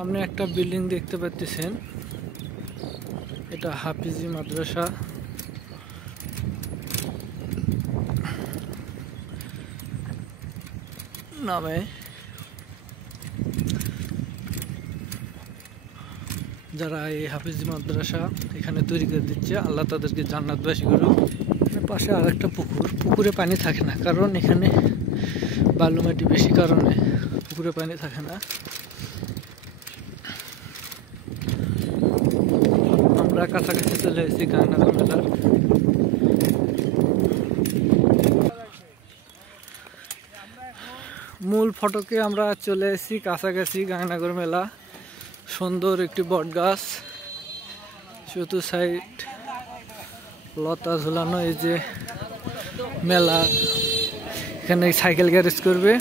সামনে একটা বিল্ডিং দেখতে পাচ্ছেন, এটা হাফিজি মাদ্রাসা নামে। যারা এই হাফিজি মাদ্রাসা এখানে তৈরি করে দিচ্ছে, আল্লাহ তাদেরকে জান্নাতবাসী করুক। পাশে আর একটা পুকুর, পুকুরে পানি থাকে না, কারণ এখানে বালু মাটি বেশি কারণে পুকুরে পানি থাকে না। আমরা কাছাকাছি চলে এসেছি গাংনাগর মেলার। মূল ফটকে আমরা চলে এসেছি কাছাকাছি গাংনাগর মেলা। সুন্দর একটি বট গাছ, চতুর সাইড লতা ঝুলানো। এই যে মেলা, এখানে সাইকেল গ্যারেজ করবে।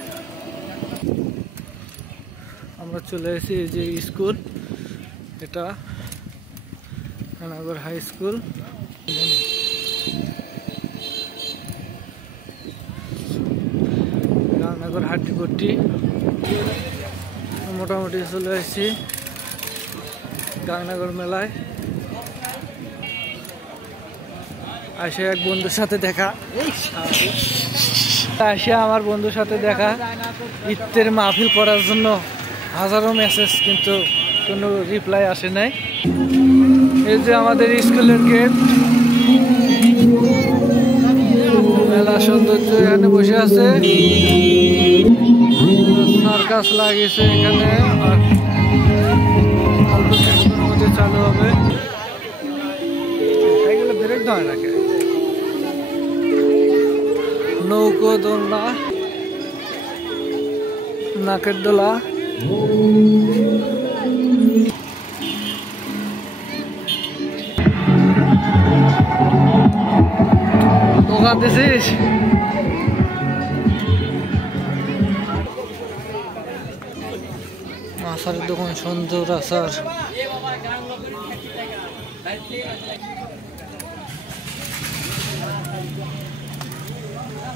আমরা চলে এসেছি এই যে স্কুল, এটা গাংনাগর হাই স্কুল। গাংনাগর হাড্ডিপট্টি। মোটামুটি চলে এসেছি গাংনাগর মেলায়। আসে এক বন্ধুর সাথে দেখা, আমার বন্ধুর সাথে দেখা। ঈদের মাহফিল করার জন্য হাজারো মেসেজ, কিন্তু কোনো রিপ্লাই আসে নাই। এই যে আমাদের স্কুলের গেট, মেলা সৌন্দর্য এখানে বসে আছে। সার্কাস লাগিয়েছে এখানে, আর অল্প কিছুক্ষণের মধ্যে চালু হবে। সাইকেলে ব্রেক দেয় নাকি? নৌকো দোলনা, নাকের দোলা। দোকান দিছিস? আচারের দোকান, সুন্দর আচার।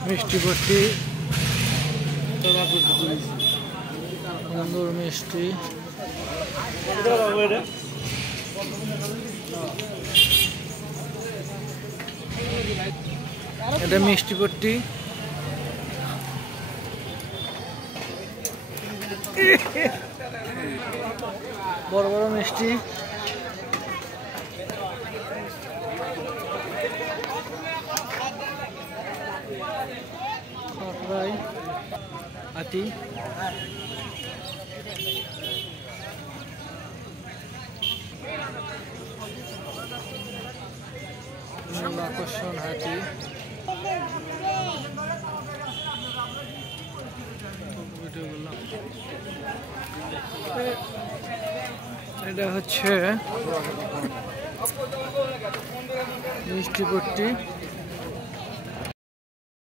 মিষ্টি ভর্তি, সুন্দর মিষ্টি। এটা মিষ্টি ভর্তি। বড় বড় মিষ্টি। হাতি, আকর্ষণ হাতি। এটা হচ্ছে মিষ্টি ভর্তি।